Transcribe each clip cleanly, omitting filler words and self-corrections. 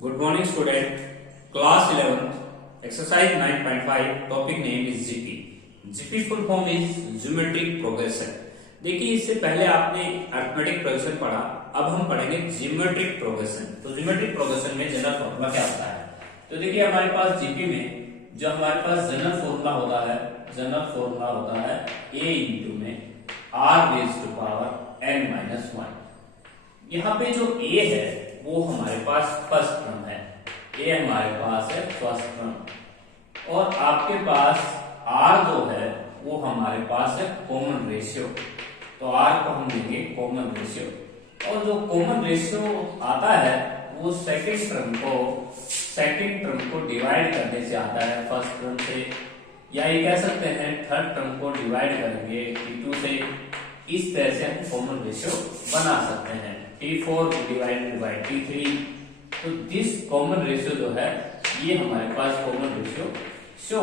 Good morning student. Class 11th, exercise 9.5, topic name is GP. GP full form is geometric progression. देखिए इससे पहले आपने arithmetic progression पढ़ा, अब हम पढ़ेंगे जियोमेट्रिक प्रोग्रेशन। तो जियोमेट्रिक प्रोग्रेशन में जनरल फॉर्मूला क्या होता है? तो देखिए हमारे पास जीपी में जो हमारे पास जनरल फॉर्मूला होता है, जनरल फॉर्मूला होता है a इंटू में r raise to power n-1। यहाँ पे जो a है वो हमारे पास फर्स्ट टर्म है, a हमारे पास है फर्स्ट टर्म, और आपके पास r जो है वो हमारे पास है कॉमन रेशियो। तो r को हम देंगे कॉमन रेशियो, और जो कॉमन रेशियो आता है वो सेकंड टर्म को डिवाइड करने से आता है फर्स्ट टर्म से, या ये कह सकते हैं थर्ड टर्म को डिवाइड करेंगे t2 से। इस तरह से हम कॉमन रेशियो बना सकते हैं, t4 डिवाइडेड बाय t3। तो दिस कॉमन रेशियो जो है ये हमारे पास कॉमन रेशियो शो।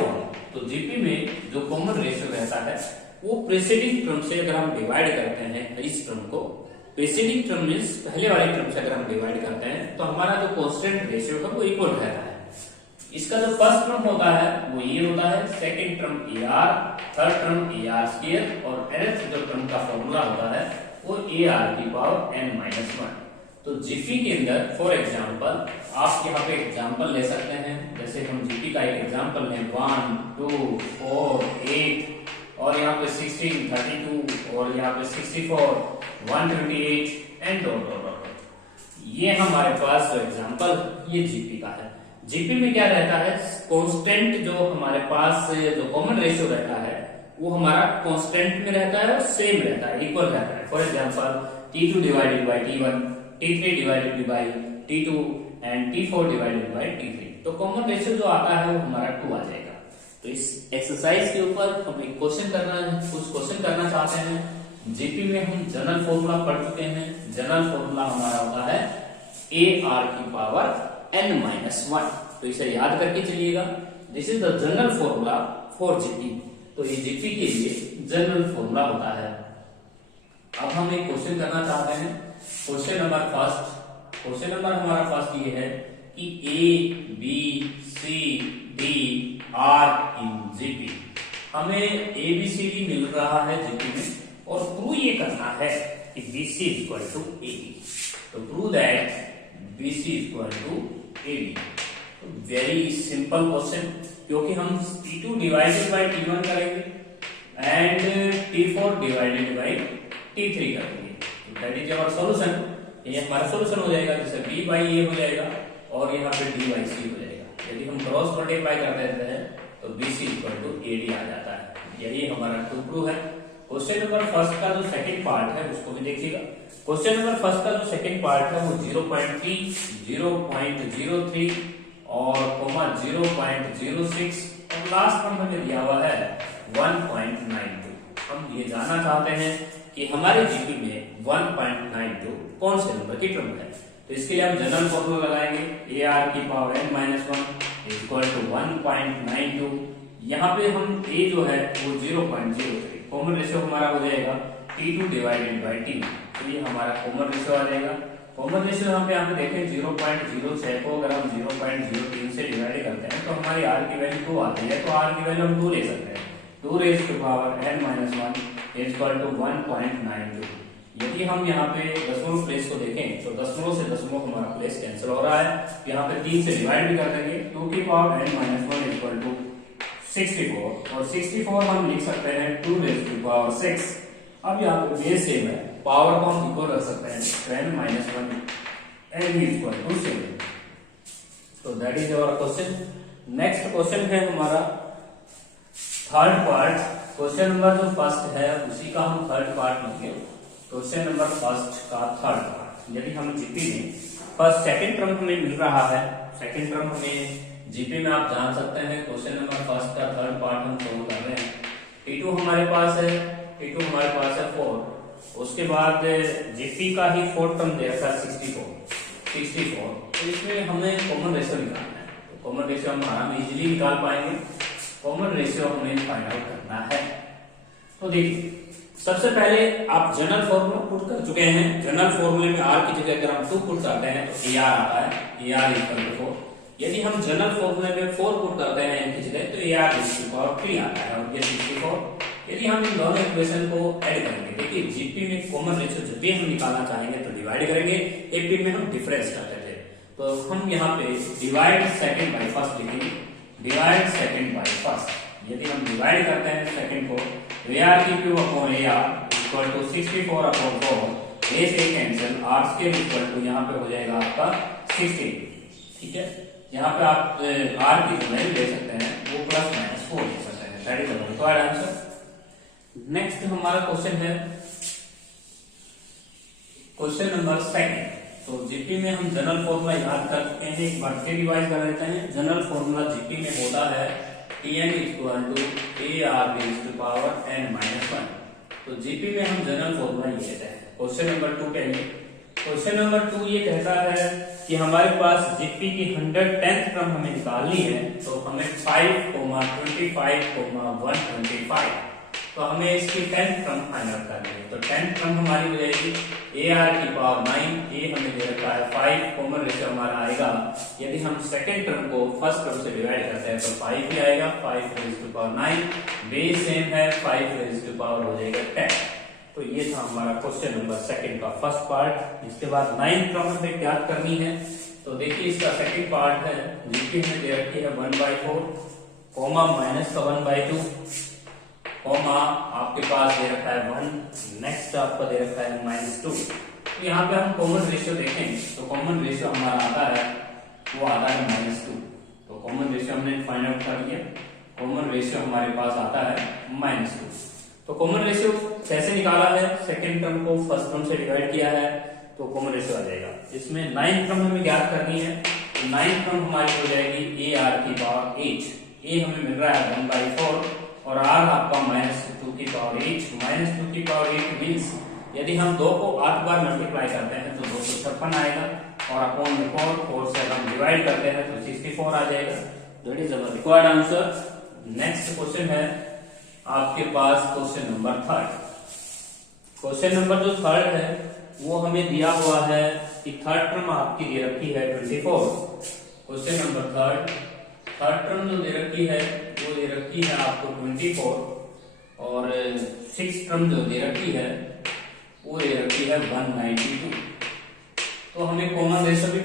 तो जीपी में जो कॉमन रेशियो रहता है वो प्रीसीडिंग टर्म से अगर हम डिवाइड करते हैं इस टर्म को, प्रीसीडिंग टर्म मींस पहले वाले टर्म से अगर हम डिवाइड करते हैं तो हमारा जो कांस्टेंट रेशियो है वो इक्वल रहता है। इसका जो फर्स्ट टर्म होता है वो ये होता है, second term AR, third term AR square, और nth जो टर्म का फॉर्मूला होता है वो AR की पावर n-1। तो जीपी के अंदर फॉर एग्जांपल आप यहाँ पे एग्जांपल ले सकते हैं, जैसे हम जीपी का एक एग्जांपल लें 1, 2, 4, 8, और यहाँ पे 16, 32, और यहाँ पे 64, 128 एंड डॉट। ये हमारे पास जो एग्जांपल ये जीपी का है। जीपी में क्या रहता है, कांस्टेंट जो हमारे पास जो कॉमन रेशियो रहता है वो हमारा कांस्टेंट में रहता है और सेम रहता है, इक्वल रहता है। For example t2 divided by t1, t3 divided by t2 and t4 divided by t3। तो कॉमन रेशियो जो आता है वो हमारा 2 आ जाएगा। तो इस एक्सरसाइज के ऊपर हम एक क्वेश्चन करना है, कुछ क्वेश्चन करना चाहते हैं। जीपी में हम जनरल फॉर्मूला पढ़ चुके हैं। जनरल फॉर्मूला हमारा होता है AR की पावर n-1। तो इसे याद करके चलिएगा, this is the general formula for GP. तो ये जीपी के लिए जनरल फॉर्मूला होता है। अब हम एक क्वेश्चन करना चाहते हैं। क्वेश्चन नंबर हमारा फर्स्ट ये है कि A, B, C, D are in GP. हमें ABCD मिल रहा है जीपी में, और प्रूव ये करना है कि BC इक्वल टू AD। तो prove that BC equal to AD। Very simple question, क्योंकि हम T2 डिवाइडेड बाय T1 करेंगे and T4 divided by T3 करेंगे। That is our solution. ये हमारा सॉल्यूशन हो जाएगा, जैसे B बाई A हो जाएगा और यहाँ पे D बाई C हो जाएगा। यदि हम क्रॉस मल्टीप्लाई कर देते हैं तो BC इक्वल टू AD आ जाता है। यही हमारा टू प्रूव है। क्वेश्चन नंबर फर्स्ट का जो सेकंड पार्ट है उसको भी देखिएगा। क्वेश्चन नंबर फर्स्ट का जो सेकंड पार्ट है वो 0.3, 0.03 और 0.06, और लास्ट में हमें दिया हुआ है 1.92। हम ये जानना चाहते हैं कि हमारे जीपी में 1.92 कौन से नंबर की टर्म है। तो इसके लिए हम जनरल फॉर्मूला लगाएंगे, AR की पावर n-1 इक्वल टू 1.92। यहाँ पे हम A जो है वो 0.03, कॉमन रेशियो हमारा हो जाएगा T2 डिवाइडेड बाय T। तो ये हमारा कॉमन रेशियो आ जाएगा। कॉमन रेशियो यहाँ पे देखें 0.06 को अगर हम 0.03 से डिवाइड करते हैं तो हमारी R की वैल्यू 2 आती है। तो R की वैल्यू हम 2 ले सकते हैं। 2 raise to power n-1 equal to 1.92। यदि हम यहाँ पे दशमलव प्लेस को देखें तो दशमलव से दशमलव हमारा प्लेस कैंसिल हो रहा है। यहाँ पे 3 से डिवाइड भी कर देंगे, 2 की पावर n-1 इक्वल टू 64, और 64 हम लिख सकते हैं 2 रेज़ टू पावर 6। अब यहाँ पे बेस सेम है, पावर को हम इक्वल रख सकते हैं, n-1 n इक्वल टू 7। तो that is our question. Next question है हमारा थर्ड पार्ट। क्वेश्चन नंबर जो फर्स्ट है उसी का हम थर्ड पार्ट लेंगे। क्वेश्चन नंबर फर्स्ट का थर्ड पार्ट, यदि हम जीपी में फर्स्ट सेकंड टर्म हमें मिल रहा है, सेकंड टर्म हमें जीपी में आप जान सकते हैं। क्वेश्चन नंबर फर्स्ट का थर्ड पार्ट हम सोल्व कर रहे हैं। T2 हमारे पास है, T2 हमारे पास है 4, उसके बाद जीपी का ही फोर्थ टर्म दे रखा है 64। तो इसमें हमें कॉमन रेशियो निकालना है। तो कॉमन रेशियो हम आराम इजीली निकाल पाएंगे। कॉमन रेशियो हमें फाइंड आउट करना है। तो देखिए सबसे पहले आप जनरल फॉर्मूला पुट कर चुके हैं। जनरल फॉर्मूले में आर की जगह अगर हम 2 पुट करते हैं तो ए आर आता है, ए आर इक्वल टू 4। यदि हम जनरल फॉर्मूले में 4 पुट करते हैं एन की जगह तो a r is to power 3 आता है और ये 64। यदि हम इन दोनों इक्वेशन को ऐड करेंगे, देखिए जीपी में कॉमन रेशियो जब भी हम निकालना चाहेंगे तो डिवाइड करेंगे, एपी में हम डिफरेंस करते थे। तो हम यहाँ पे डिवाइड सेकंड बाय फर्स्ट लिखेंगे, डिवाइड सेकंड बाय फर्स्ट। यदि हम डिवाइड करते हैं सेकंड को तो ए आर की cube upon a r equal to 64 अपॉन 4, ए से cancel, r square equal to यहाँ पे हो जाएगा आपका 16। ठीक है, यहाँ पे आप आर की जो वैल्यू ले सकते हैं वो प्लस माइनस 4 ले सकते हैं। That is the required answer. Next हमारा क्वेश्चन है क्वेश्चन नंबर 2। तो जीपी में हम जनरल फॉर्मूला याद कर चुके हैं, एक बार फिर रिवाइज कर लेते हैं। जनरल फॉर्मूला जीपी में होता है Tn equal to a r raise to power n minus 1। तो जीपी में हम जनरल फॉर्मूला ये लेते हैं। क्वेश्चन नंबर 2 के लिए क्वेश्चन नंबर 2 ये कहता है कि हमारे पास जीपी की 110th टर्म हमें निकालनी है, तो हमें 5, 25, 125, तो हमें इसकी 10th टर्म फाइंड आउट करनी है। तो 10th टर्म हमारी हो जाएगी ए आर की पावर 9, ए हमें दे रखा है 5, कॉमन रेशियो हमारा आएगा। यदि हम सेकंड टर्म को फर्स्ट टर्म से डिवाइड करते हैं तो 5 ही आएगा, 5 raise to power 9, base same है, 5 रेज़ टू पावर हो जाएगा 10। तो ये था हमारा क्वेश्चन नंबर 2 का फर्स्ट पार्ट। इसके बाद 9th टर्म हमें ज्ञात करनी है। तो देखिए इसका सेकंड पार्ट है, जीपी में दे रखी है 1/4, कॉमा माइनस का 1/2, कॉमा आपके पास दे रखा है 1, नेक्स्ट आपका दे रखा है -2। तो यहाँ पे हम कॉमन रेशियो देखें तो कॉमन रेशियो हमारा आता है, वो आता है -2। तो कॉमन रेशियो हमने फाइंड आउट कर लिया, कॉमन रेशियो हमारे पास आता है -2। तो कॉमन रेशियो कैसे निकाला है, सेकंड टर्म को फर्स्ट टर्म से डिवाइड किया है तो कॉमन रेशियो आ जाएगा। इसमें 9th टर्म हमें ज्ञात करनी है। तो 9th टर्म हमारी हो जाएगी ए आर की पावर 8, ए हमें मिल रहा है 1/4 और आर आपका -2 की पावर 8, -2 की पावर 8 मीन्स यदि हम 2 को 8 बार मल्टीप्लाई करते हैं तो 256 आएगा और अपॉन 4 से हम डिवाइड करते हैं तो 64 आ जाएगा। That is our required answer. Next question है आपके पास क्वेश्चन नंबर 3। क्वेश्चन नंबर जो 3 है वो हमें दिया हुआ है कि थर्ड टर्म आपकी दे रखी है 24। क्वेश्चन नंबर 3 थर्ड टर्म जो दे रखी है वो दे रखी है आपको 24 और 6th टर्म जो दे रखी है वो दे रखी है 192। तो हमें कॉमन रेशियो भी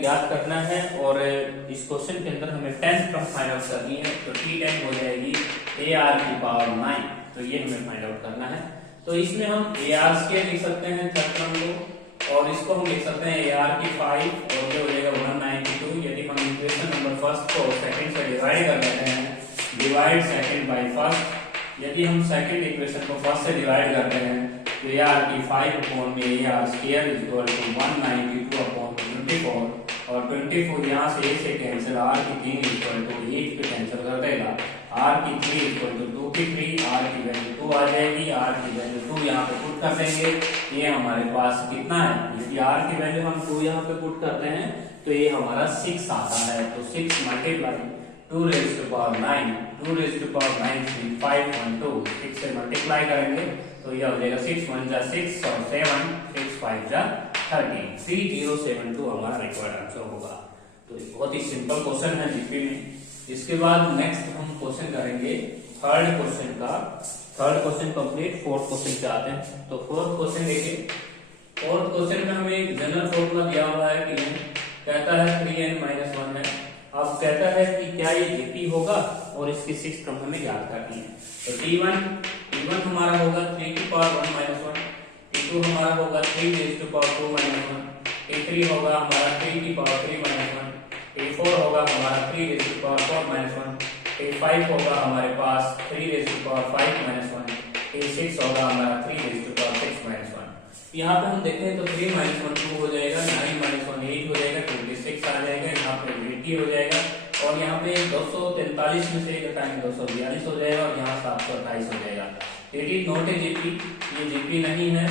ज्ञात करना है और इस क्वेश्चन के अंदर हमें 10th टर्म फाइंड आउट करनी है। तो T10 हो जाएगी ए आर की पावर 9, तो ये हमें फाइंड आउट करना है। तो इसमें हम ए आर स्क्वायर लिख सकते हैं थर्ड टर्म को और इसको हम लिख सकते हैं ए आर की 5 और ये हो जाएगा 192। यदि हम इक्वेशन नंबर फर्स्ट को सेकंड से डिवाइड कर लेते हैं, डिवाइड सेकंड बाय फर्स्ट, यदि हम सेकंड इक्वेशन को फर्स्ट से डिवाइड करते हैं तो ए आर की 5 upon a r square equal to 192 upon 24 और 24 यहाँ से ए से कैंसिल, आर की 3 इक्वल टू 8 पे कैंसिल कर देगा, आर की 3 इक्वल टू 2 की 3, आर की वैल्यू 2 आ जाएगी, आर की वैल्यू 2 यहाँ पे पुट कर देंगे। ये हमारे पास कितना है, यदि आर की वैल्यू हम 2 यहाँ पे पुट करते हैं तो ये हमारा 6 आता है। तो 6 multiply 2 raise to power 9, 2 raise to power 9 512, 6 से मल्टीप्लाई करेंगे तो यह हो जाएगा 6 1 जा 6 और 7 6 5 जा 13, 3072 हमारा रिक्वायर्ड आंसर होगा। तो बहुत ही सिंपल क्वेश्चन है जीपी में। इसके बाद नेक्स्ट हम क्वेश्चन करेंगे थर्ड क्वेश्चन का। Third question complete, fourth question पे आते हैं। तो फोर्थ क्वेश्चन देखिए, फोर्थ क्वेश्चन में हमें एक जनरल फॉर्मूला दिया हुआ है कि कहता है 3n-1 है। अब कहता है कि क्या ये जीपी होगा और इसकी 6th टर्म हमें याद करनी है। तो T1 हमारा होगा 3 की पावर 1-1, T2 हमारा होगा 3 रेज़ टू पावर 2-1, T3 होगा हमारा 3 की पावर 3-1, T4 होगा हमारा 3 रेज़ टू पावर 4-1, T5 होगा हमारे पास 3 रेज़ टू पावर 5-1, T6 होगा हमारा 3 रेज़ टू पावर 6-1। यहाँ पे हम देखें तो 3-1 2 हो जाएगा, 9-1 8 हो जाएगा, 26 आ जाएगा, यहाँ पे 80 हो जाएगा और यहाँ पे 243 में से एक घटाएंगे 242 हो जाएगा और यहाँ 728 हो जाएगा। It is not a GP, ये जीपी नहीं है।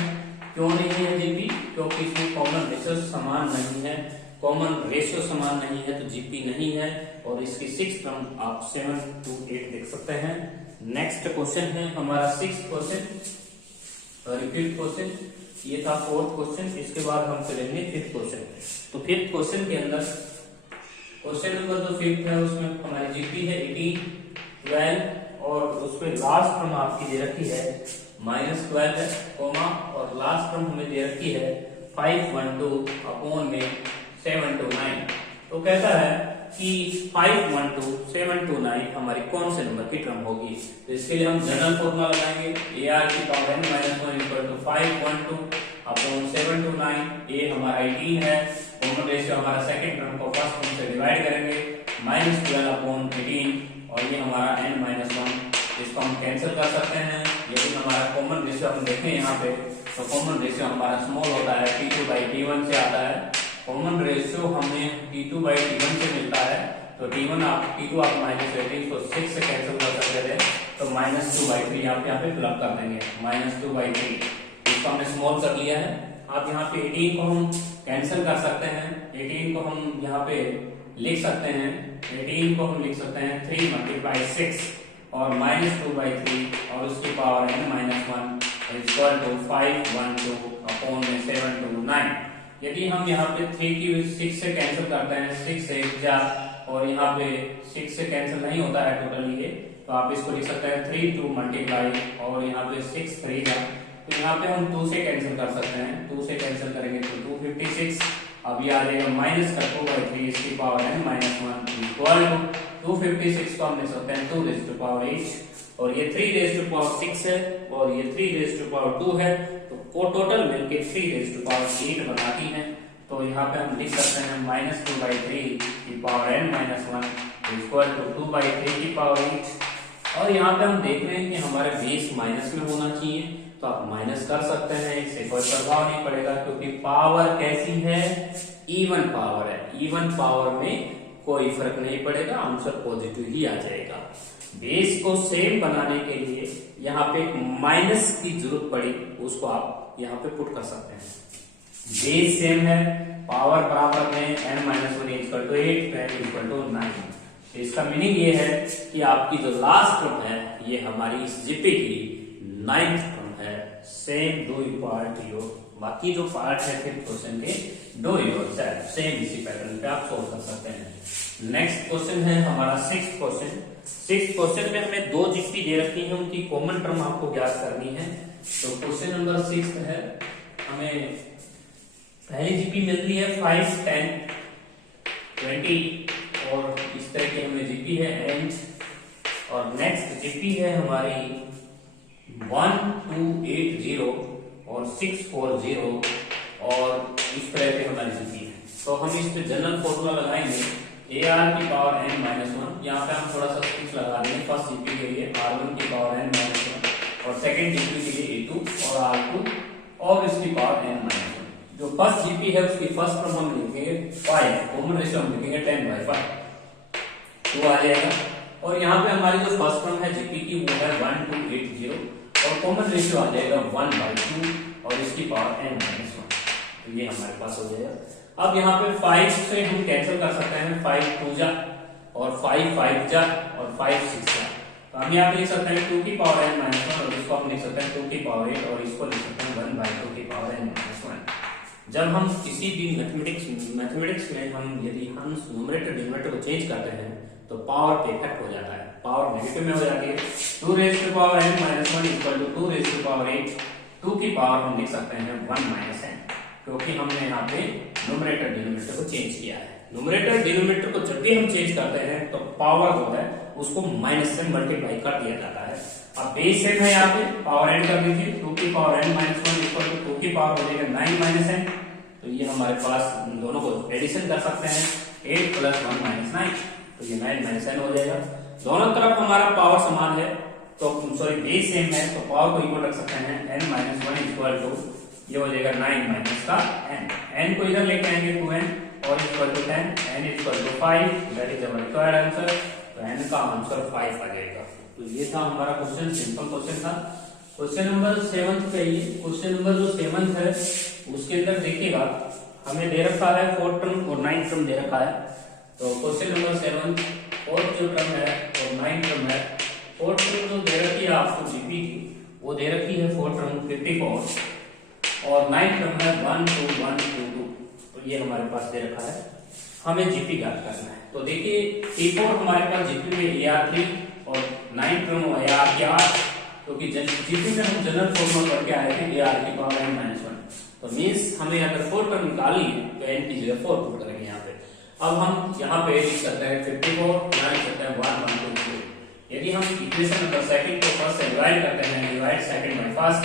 क्यों नहीं है जीपी? क्योंकि इसमें कॉमन रेशियो समान नहीं है, कॉमन रेशियो समान नहीं है तो जीपी नहीं है। और इसकी 6th टर्म आप 7 to 8 देख सकते हैं। नेक्स्ट क्वेश्चन है हमारा 6th question. Sorry fifth question, ये था फोर्थ क्वेश्चन। इसके बाद हम चलेंगे फिफ्थ क्वेश्चन। तो फिफ्थ क्वेश्चन के अंदर क्वेश्चन नंबर जो फिफ्थ है उसमें हमारी जीपी है 18, 12 और उसमें लास्ट टर्म आपकी दे रखी है -12 है कोमा, और लास्ट टर्म हमें दे रखी है 512 अपॉन में 729। तो कहता है कि 512 729 हमारी कौन से नंबर की टर्म होगी। तो इसके लिए हम जनरल फॉर्मूला लगाएंगे AR की power n - 1 equal to 512 upon 729। A हमारा 18 है, कॉमन रेशियो हमारा सेकंड टर्म को फर्स्ट टर्म से डिवाइड करेंगे -12 अपॉन 18 और ये हमारा n - 1, इसको हम कैंसिल कर सकते हैं। यदि हमारा कॉमन रेशियो हम देखें यहाँ पे तो कॉमन रेशियो हमारा स्मॉल होता है T2/T1 से आता है। कॉमन रेशियो हमें T2/T1 से मिलता है, तो T2 आप -18 को 6 से कैंसिल कर सकते थे, तो -2/3 आप यहाँ पे फिलअप कर देंगे -2/3। इसको हमने स्मॉल कर लिया है। आप यहाँ पे 18 को हम कैंसिल कर सकते हैं, 18 को हम यहाँ पे लिख सकते हैं, 18 को हम लिख सकते हैं 3 × 6 और -2/3 और उसकी power n - 1 equal to 512 upon में 729। यदि हम यहाँ पे 3 की 6 से कैंसिल करते हैं, 6 से 1 जा, और यहाँ पे 6 से कैंसिल नहीं होता है टोटली ये, तो आप इसको लिख सकते हैं 3 2 मल्टीप्लाई और यहाँ पे 6 3 जा, तो यहाँ पे हम 2 से कैंसिल कर सकते हैं, 2 से कैंसिल करेंगे तो 256। अब ये आ जाएगा -2/3 इसकी पावर n - 1 इक्वल टू 256 को हम लिख सकते हैं 2⁸, और ये 3⁶ है और ये 3⁻² है, तो टोटल मिलके 3⁸ बनाती है। तो यहाँ पे हम लिख सकते हैं -2/3 की पावर n - 1 इक्वल टू 2/3 की पावर 8। और यहाँ पे हम देख रहे हैं कि हमारे बेस माइनस में होना चाहिए, तो आप माइनस कर सकते हैं, इससे कोई प्रभाव नहीं पड़ेगा क्योंकि पावर कैसी है, इवन पावर है। इवन पावर में कोई फर्क नहीं पड़ेगा, आंसर पॉजिटिव ही आ जाएगा। बेस को सेम बनाने के लिए यहाँ पे माइनस की जरूरत पड़ी, उसको आप यहाँ पे पुट कर सकते हैं। बेस सेम है, पावर बराबर में n - 1 equal to 8, n equal to 9। तो इसका मीनिंग ये है कि आपकी जो लास्ट टर्म है ये हमारी इस जीपी की 9th टर्म है। Same do you part your, बाकी जो पार्ट है फिर क्वेश्चन के डू योरसेल्फ, सेम इसी पैटर्न पे आप सोल्व कर सकते हैं। नेक्स्ट क्वेश्चन है हमारा सिक्स्थ क्वेश्चन। सिक्स्थ क्वेश्चन में हमें 2 जीपी दे रखी है, उनकी कॉमन टर्म आपको ज्ञात करनी है। तो क्वेश्चन नंबर 6 है, हमें पहली जीपी मिल रही है 5 10 20 और इस तरह की हमें जीपी है एंड, और नेक्स्ट जीपी है हमारी 1 2 8 0 और 6 4 0 और इस तरह से हमारी जीपी है। तो हम इस पे जनरल फॉर्मूला लगाएंगे AR की पावर n - 1, यहाँ पे हम थोड़ा सा स्विच लगा देंगे फर्स्ट जीपी के लिए R1 की पावर n - 1 और सेकंड जीपी के लिए A2 और R2 और इसकी पावर n - 1। जो फर्स्ट जीपी है उसकी फर्स्ट टर्म हम लिखेंगे 5, कॉमन रेशियो हम लिखेंगे 10/5, 2 आ जाएगा। और यहाँ पे हमारी जो फर्स्ट टर्म है जीपी की वो है 1 2 8 0 और कॉमन रेशियो आ जाएगा 1/2 और इसकी पावर n - 1, तो ये हमारे पास हो जाएगा। अब यहाँ पे 5 से हम कैंसिल कर सकते हैं, 5 2 जा और 5 5 जा और 5 6 जा, तो हम यहाँ पे लिख सकते हैं 2 की पावर n - 1 और इसको हम लिख सकते हैं 2 की पावर 8 और इसको लिख सकते हैं 1/2 की पावर n - 1। जब हम किसी भी मैथमेटिक्स में यदि हम न्यूमरेटर डिनोमिनेटर को चेंज करते हैं तो पावर पे इफेक्ट हो जाता है, पावर नेगेटिव में हो जाती है। 2⁻n - 1 इक्वल टू 2⁻8, 2 की पावर हम लिख सकते हैं 1 - n, क्योंकि हमने यहाँ पे न्यूमरेटर डिनोमिनेटर को चेंज किया है। न्यूमरेटर डिनोमिनेटर को जब भी हम चेंज करते हैं तो पावर जो है उसको माइनस से मल्टीप्लाई कर दिया जाता है। अब बेस सेम है, यहाँ पे पावर n कर दीजिए, 2 की पावर n - 1 इक्वल टू 2 की पावर हो जाएगा 9 - n, तो ये हमारे पास दोनों को एडिशन कर सकते हैं 8 + 1 - 9, तो ये 9 - n हो जाएगा। दोनों तरफ हमारा पावर समान है, तो सॉरी बेस सेम है तो पावर को इक्वल रख सकते हैं n - 1 इक्वल टू ये हो जाएगा 9 माइनस का n, n को इधर लेके आएंगे 2n और equal to 10, n equal to 5, that is our required answer. तो n का आंसर 5 आ जाएगा। तो ये था हमारा क्वेश्चन, सिंपल क्वेश्चन था। क्वेश्चन नंबर 7 पे, क्वेश्चन नंबर जो 7 है उसके अंदर देखिएगा हमें दे रखा है 4th टर्म और 9th टर्म दे रखा है। तो क्वेश्चन नंबर 7 4th जो टर्म है और 9th टर्म है। 4th टर्म जो दे रखी है आपको जीपी की वो दे रखी है 4 टर्म 54 और 9 टर्म है 1 2 1 2 2। तो ये हमारे पास दे रखा है, हमें जीपी ज्ञात करना है। तो देखिए T4 हमारे पास जीपी में AR3 और 9 टर्म AR8, क्योंकि जीपी में हम जनरल फॉर्मूला करके आए थे AR की पावर n-1। तो मींस हमें अगर 4 टर्म निकालनी है तो n की जगह 4 पुट करेंगे यहाँ पे। अब हम यहाँ पे लिख सकते हैं 54, यहाँ लिख सकते हैं 1 1 2 2। यदि हम इक्वेशन नंबर सेकंड को फर्स्ट से डिवाइड करते हैं, डिवाइड सेकंड बाय फर्स्ट,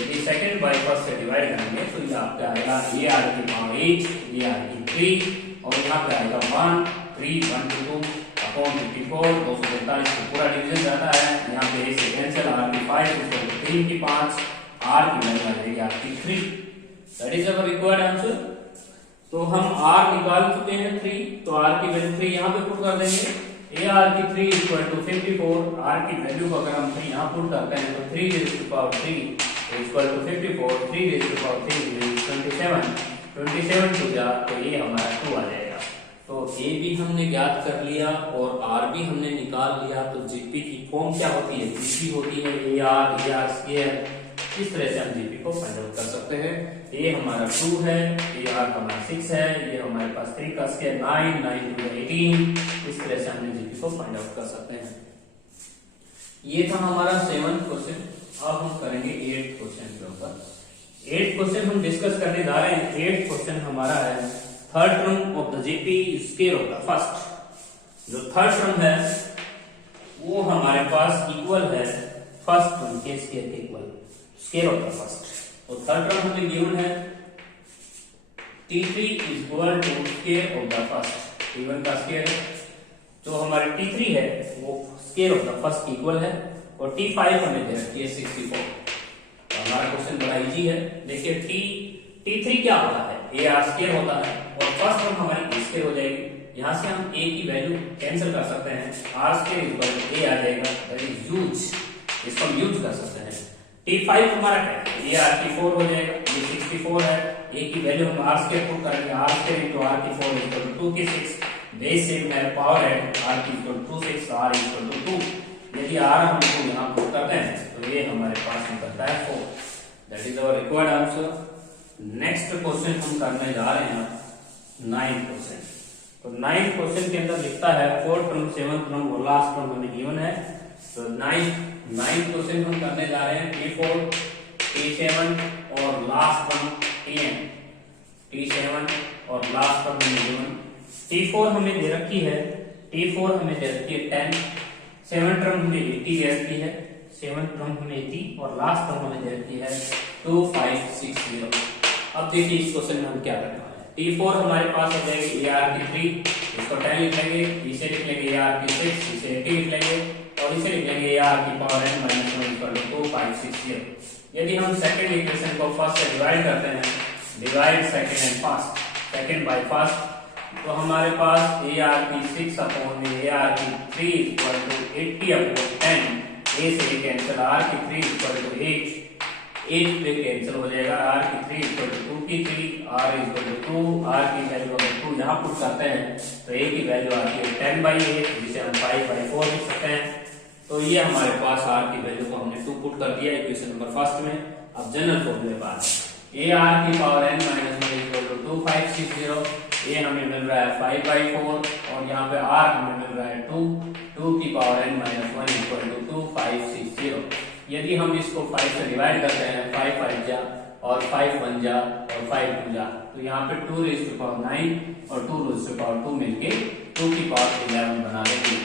यदि सेकंड बाय फर्स्ट से डिवाइड करेंगे तो ये आपका आएगा AR की पावर 8, AR की 3 और यहाँ पे आएगा 1 3 1 2 2 अपॉन 54, 243 को पूरा डिवीजन जाता है, यहाँ पे a से कैंसिल, r की 5 इसको 3 की 5, r की वैल्यू आ जाएगी आपकी 3। That is our required answer. तो हम r निकाल चुके हैं 3, तो r की वैल्यू 3 यहाँ पे पुट कर देंगे। AR की 3 इक्वल टू 54, r की वैल्यू को अगर हम 3 यहाँ पुट करते हैं तो 3 raise to power 3 equal to 54, 3 raise to power 3 is 27 टू जा तो ये हमारा 2 आ जाएगा। तो a भी हमने ज्ञात कर लिया और r भी हमने निकाल लिया। तो जीपी की फॉर्म क्या होती है? जीपी होती है AR स्क्वायर। इस तरह से हम जीपी को फाइंड आउट कर सकते हैं। ये हमारा 2 है, AR हमारा 6 है, ये हमारे पास 3 का स्क्वायर 9 9 टू 18। इस तरह से हमने जीपी को फाइंड आउट कर सकते हैं। ये था हमारा 7th क्वेश्चन। अब हम करेंगे 8th क्वेश्चन के ऊपर। 8th क्वेश्चन हम डिस्कस करने जा रहे हैं। 8th क्वेश्चन हमारा है third term of the GP square of the first. जो थर्ड टर्म है वो हमारे पास इक्वल है फर्स्ट टर्म के स्क्वायर के equal, square of the first. तो थर्ड टर्म हमें गिवन है T3 is equal to square of the first, T1 का स्क्वायर है। जो हमारे T3 है वो square of the first equal है और T5 हमें दे रखी है 64। तो हमारा क्वेश्चन बड़ा इजी है। देखिए T3 क्या होता है? AR स्क्वायर होता है और फर्स्ट टर्म हमारी A स्क्वायर हो जाएगी। यहाँ से हम A की वैल्यू कैंसिल कर सकते हैं, R square equal to A आ जाएगा, दैट इज यूज, इसको हम यूज कर सकते हैं। T5 हमारा क्या है? AR की 4 हो जाएगा, ये 64 है, A की वैल्यू हम R स्क्वायर पुट करेंगे, R स्क्वायर इनटू R की 4 इक्वल टू 2 की 6, बेस सेम है, पावर है R की equal to 6, R equal to 2। यदि R हमको यहाँ पुट करते हैं तो ये हमारे पास निकलता है 4। That is our required answer. Next question हम करने जा रहे हैं 9th क्वेश्चन। तो 9th क्वेश्चन के अंदर लिखता है 4th टर्म 7th टर्म और लास्ट टर्म हमें गिवन है। तो 9th क्वेश्चन हम करने जा रहे हैं T4 T7 और लास्ट टर्म Tn। T7 और लास्ट टर्म हमें गिवन। T4 हमें दे रखी है, T4 हमें दे रखी है 10, 7 टर्म हमें 80 दे रखी है, 7 टर्म हमें 80 और लास्ट टर्म हमें दे रखी है 2560। अब देखिए इस क्वेश्चन में हम क्या करने वाले हैं। T4 हमारे पास हो जाएगी AR की 3, इसको 10 लिख लेंगे, इसे लिख लेंगे AR की 6, इसे 80 लिख लेंगे और इसे लिख लेंगे AR की पावर n-1 इक्वल टू 2560। यदि हम सेकंड इक्वेशन को फर्स्ट से डिवाइड करते हैं, divide second and first, second by first, तो हमारे पास AR की 6 अपॉन AR की 3 इक्वल टू 80 अपॉन 10, A से कैंसिल, R की 3 इक्वल टू 8 पे कैंसिल हो जाएगा, R की 3 इक्वल टू 2 की 3, R इक्वल टू 2, R की वैल्यू अगर 2 यहाँ पुट करते हैं तो A की वैल्यू आती है 10/8, जिसे हम 5/4 लिख सकते हैं। तो ये हमारे पास R की वैल्यू को हमने 2 पुट कर दिया इक्वेशन नंबर फर्स्ट में। अब जनरल फॉर्मूले पर AR की power n-1 equal to 2560, A हमें मिल रहा है 5/4 और यहाँ पे R हमें मिल रहा है 2 की पावर n-1 इक्वल टू 2560। यदि हम इसको 5 से डिवाइड करते हैं, 5 5 जा और 5 1 जा और 5 2 जा, तो यहाँ पे 2 रेज़ टू पावर 9 और 2 रेज़ टू पावर 2 मिलके 2 की पावर 11 बना देंगे,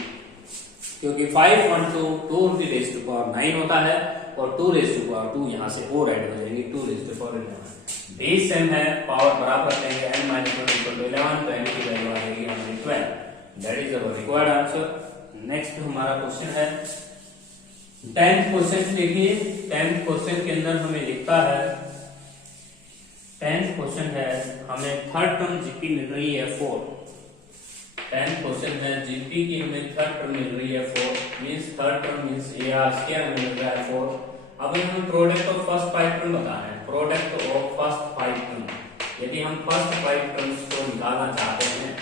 क्योंकि 5 1 2 रेज़ टू पावर 9 होता है और 2 रेज़ टू पावर 2 यहाँ से और ऐड हो जाएंगे, 2 raise to power 11। Base same है, पावर बराबर लेंगे, n-1 इक्वल टू 11, तो n की वैल्यू आ जाएगी हमारी 12। That is our required answer. Next हमारा क्वेश्चन है 10th क्वेश्चन। देखिए 10th क्वेश्चन के अंदर हमें लिखता है, 10th क्वेश्चन है हमें थर्ड टर्म जीपी मिल रही है 4। 10th क्वेश्चन है जीपी की हमें थर्ड टर्म मिल रही है 4, means third term means AR square हमें मिल रहा है 4। अब हम प्रोडक्ट ऑफ फर्स्ट 5 टर्म बता रहे हैं, प्रोडक्ट ऑफ फर्स्ट 5 टर्म। यदि हम फर्स्ट 5 टर्म्स को निकालना चाहते हैं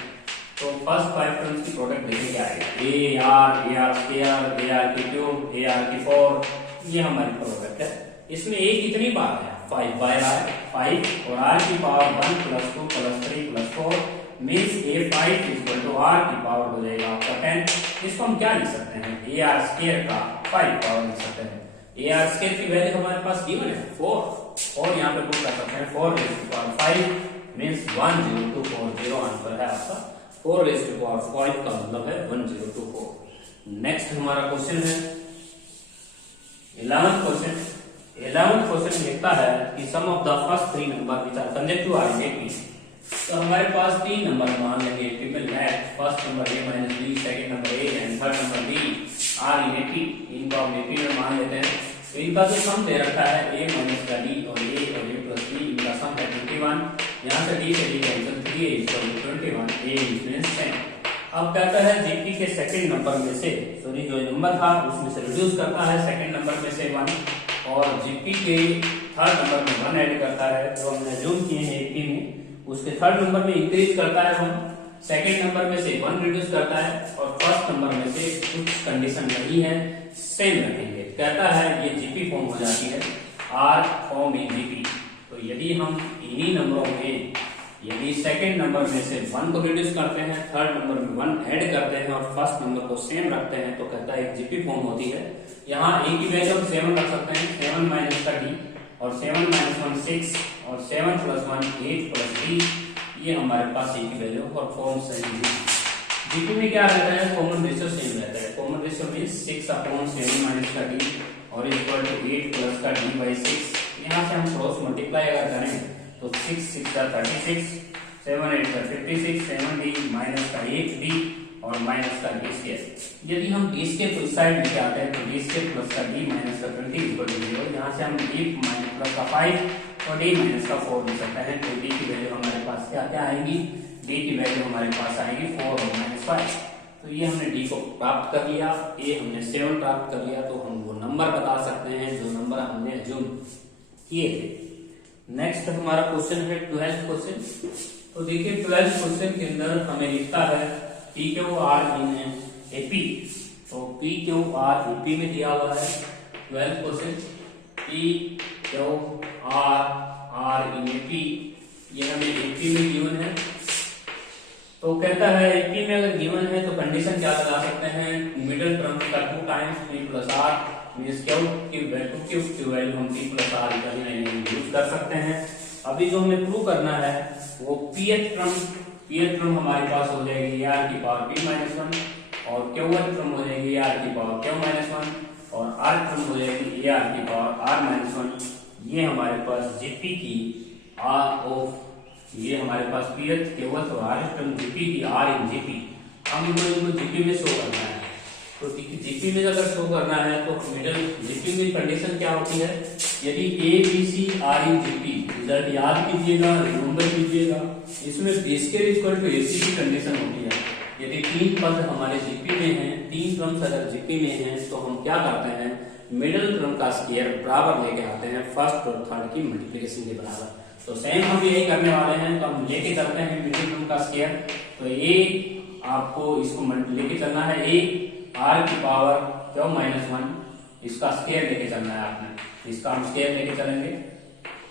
तो फर्स्ट 5 टर्म्स की प्रोडक्ट देखिए क्या आएगा, AR स्क्वायर, AR की क्यूब, AR की 4, ये हमारी प्रोडक्ट है। इसमें a कितनी बार है 5 बार है 5 और r की पावर 1 + 2 + 3 + 4 मीन्स a5 = r की पावर हो जाएगा आपका 10। इसको हम क्या लिख सकते हैं ar² का 5 पावर लिख सकते हैं। ar² की वैल्यू हमारे पास गिवन है 4 और यहाँ पे पुट कर सकते हैं 4⁵ मीन्स 1024 आंसर है आपका 4⁵5 का मतलब है 1024। नेक्स्ट हमारा क्वेश्चन है 11th क्वेश्चन लिखता है कि sum of the first 3 number which are consecutive are in AP. तो हमारे पास 3 नंबर मान लेंगे triple match, first number a - b, second number a and third number b are in AP. इनको हम एपी में मान लेते हैं। तो इनका जो सम दे रखा है a - d और a + b, इनका सम है 21। यहाँ से d से d कैंसिल 3 = 21, a मींस 10। अब कहता है जीपी के सेकंड नंबर में से सॉरी जो नंबर था उसमें से रिड्यूस करता है सेकंड नंबर में से 1 और जीपी के थर्ड नंबर में 1 ऐड करता है जो हमने जूम किए हैं एपी में। उसके थर्ड नंबर में इंक्रीज करता है 1, सेकंड नंबर में से 1 रिड्यूस करता है और फर्स्ट नंबर में से कुछ कंडीशन नहीं है सेम रखेंगे। कहता है ये जीपी फॉर्म हो जाती है आर फॉर्म इन जीपी। तो यदि हम इन्हीं नंबरों में यदि सेकंड नंबर में से 1 को रिड्यूस करते हैं, थर्ड नंबर में 1 ऐड करते हैं और फर्स्ट नंबर को सेम रखते हैं तो कहता है एक जीपी फॉर्म होती है। यहाँ a की वैल्यू हम 7 रख सकते हैं, 7 - का d और 7 - 1 6 और 7 + 1 8 + 3 ये हमारे पास a की वैल्यू और फॉर्म सही है। जीपी में क्या रहता है कॉमन रेशियो सेम रहता है। कॉमन रेशियो मींस 6/7 - का d और इक्वल टू 8 + का d/6। यहाँ से हम क्रॉस मल्टीप्लाई अगर करें तो 6 × 6 = 36, 7 × 8 = 56, 7d - का 8d और माइनस का d²। यदि हम d² को इस साइड लेके आते हैं तो d² + का d - का 20 = 0। यहाँ से हम d - का 5 और d - का 4 लिख सकते हैं। तो d की वैल्यू हमारे पास क्या क्या आएगी, d की वैल्यू हमारे पास आएगी 4 और -5। तो ये हमने d को प्राप्त कर लिया, a हमने 7 प्राप्त कर लिया। तो हम वो नंबर बता सकते हैं जो नंबर हमने अज्यूम किए थे। नेक्स्ट हमारा क्वेश्चन है 12th क्वेश्चन। तो देखिए 12th क्वेश्चन के अंदर हमें लिखता है PQR इन एपी। तो PQR एपी में दिया हुआ है 12th question PQR in AP, ये हमें एपी में गिवन है। तो कहता है एपी में अगर गिवन है तो कंडीशन क्या लगा सकते हैं, मिडिल टर्म का 2 times p + r means Q की वैल्यू हम p + r यूज कर सकते हैं। अभी जो हमें प्रूव करना है वो pth टर्म हमारे पास हो जाएगी r की पावर p - 1 और qth टर्म हो जाएगी r की पावर q - 1 और r टर्म हो जाएगी ar की पावर r - 1। ये हमारे पास जीपी की ये हमारे पास pth qth और r टर्म जीपी की r इन जीपी। हम इनको जीपी में शो करना है। तो जीपी में अगर शो करना है तो मिडिल जीपी में कंडीशन क्या होती है, यदि A B C are in GP result याद कीजिएगा रिमेंबर कीजिएगा, इसमें b² = ac की कंडीशन होती है। यदि 3 पद हमारे जीपी में हैं, 3 टर्म्स अगर जीपी में हैं तो हम क्या करते हैं मिडिल टर्म का स्क्वायर बराबर लेके आते हैं फर्स्ट और थर्ड की मल्टीप्लिकेशन के बराबर। तो सेम हम यही करने वाले हैं। तो हम लेके चलते हैं मिडिल टर्म का स्क्वायर। तो a आपको इसको लेके चलना है a r की पावर q - 1 इसका स्क्वायर लेके चलना है आपने, इसका हम स्क्वायर लेके चलेंगे।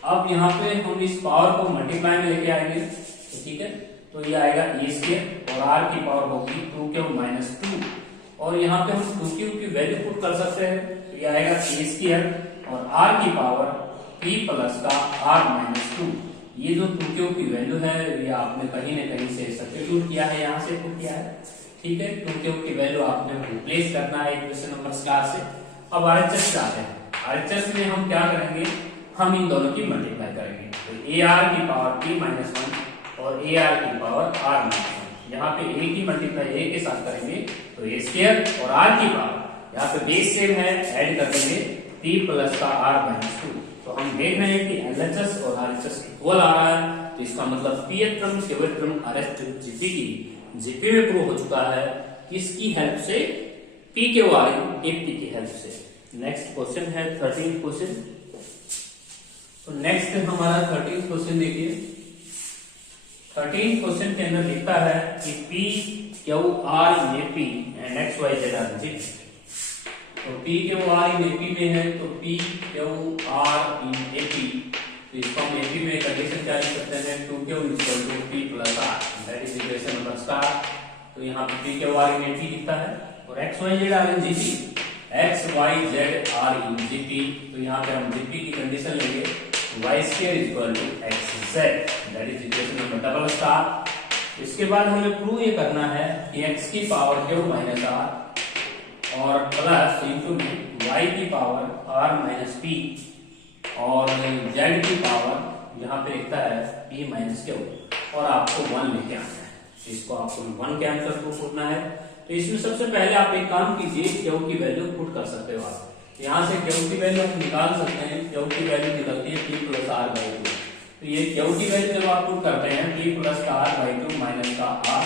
अब यहाँ पे हम इस पावर को मल्टीप्लाई में लेके आएंगे तो ठीक है। तो ये आएगा a² और r की पावर होगी 2q - 2 और यहाँ पे हम 2q की वैल्यू पुट कर सकते हैं। तो ये आएगा a² और r की पावर p + का r - 2। ये जो 2q की वैल्यू है ये आपने कहीं न कहीं से सब्स्टिट्यूट किया है, यहाँ से पुट किया है ठीक है। 2q की वैल्यू आपने रिप्लेस करना है इक्वेशन नंबर 4 से। अब RHS चाहते हैं, RHS में हम क्या करेंगे, हम इन दोनों की मल्टीप्लाई करेंगे। तो AR की पावर p - 1 और AR की पावर r - 1। यहाँ पे a की मल्टीप्लाई a के साथ करेंगे तो a² और r की पावर यहाँ पे बेस सेम है ऐड कर देंगे p + का r - 2। तो हम देख रहे हैं कि LHS और RHS इक्वल आ रहा है। तो इसका मतलब pth term qth term RHS GP की जीपी में प्रूव हो चुका है किसकी हेल्प से, PQR एपी की हेल्प से। नेक्स्ट क्वेश्चन है 13th क्वेश्चन। तो नेक्स्ट हमारा 13th क्वेश्चन देखिए। 13th क्वेश्चन के अंदर लिखता है कि PQR AP and XYZ are GP. तो P Q R in AP में है, तो P Q R in AP, तो इसको हम एपी में कंडीशन क्या लिख सकते हैं, 2q equal to p plus r, that is equation number star. तो यहाँ पे p Q R in AP दिखता है, और x y z are in GP, x y z are in GP, तो यहाँ पे हम जीपी की कंडीशन लेंगे y square equal to x z, that is equation number double star. इसके बाद हमें प्रूव ये करना है कि x की पावर क्यू माइनस आर और प्लस इंटू में y की पावर r माइनस पी और z की पावर यहाँ पे लिखता है p माइनस क्यू, और आपको 1 लेके आना है, इसको आपको 1 के आंसर प्रूफ करना है। तो इसमें सबसे पहले आप एक काम कीजिए, क्यू की वैल्यू पुट कर सकते हो आप, यहाँ से क्यू की वैल्यू हम निकाल सकते हैं, क्यू की वैल्यू निकलती है p प्लस आर बाई 2। तो ये क्यू की वैल्यू जब आप पुट करते हैं p प्लस का आर बाई 2 माइनस का आर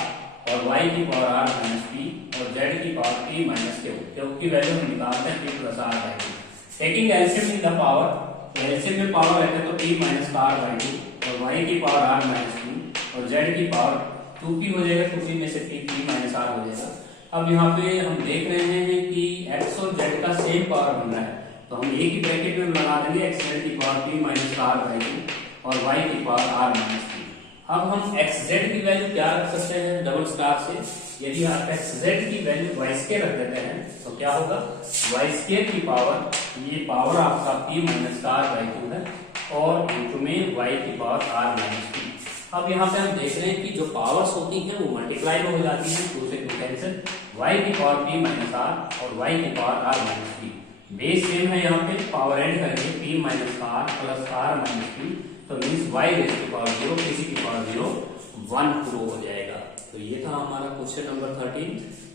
और y की पावर r माइनस p और z की power p minus Q, Q की वैल्यू हम निकालते हैं p plus R by 2, taking LCM in the power, तो एलसीएम में पावर रहते तो p माइनस का r बाई 2 और y की पावर r माइनस p और z की पावर 2p हो जाएगा, 2p में से p माइनस r हो जाएगा। अब यहाँ पे हम देख रहे हैं कि x और z का सेम पावर बन रहा है, तो हम एक ही ब्रैकेट में लगा देंगे x z की पावर p माइनस का r बाई 2 और y की पावर r माइनस p। अब हम xz की वैल्यू क्या रख सकते हैं डबल स्टार से, यदि आप xz की वैल्यू y स्क्वायर रख देते हैं तो क्या होगा, y स्क्वायर की पावर, ये पावर आपका p माइनस का r बाई 2 है और इंटू में y की पावर r माइनस p। अब यहाँ पे हम देख रहे हैं कि जो पावर्स होती हैं वो मल्टीप्लाई में हो जाती हैं, 2 से 2 कैंसिल, y की पावर p माइनस r और y की power r minus p, base same है, यहाँ पे पावर एंड करेंगे p minus r plus r minus p, तो means y raise to power 0 किसी की पावर 0 1 प्रूव हो जाएगा। तो ये था हमारा क्वेश्चन नंबर 13।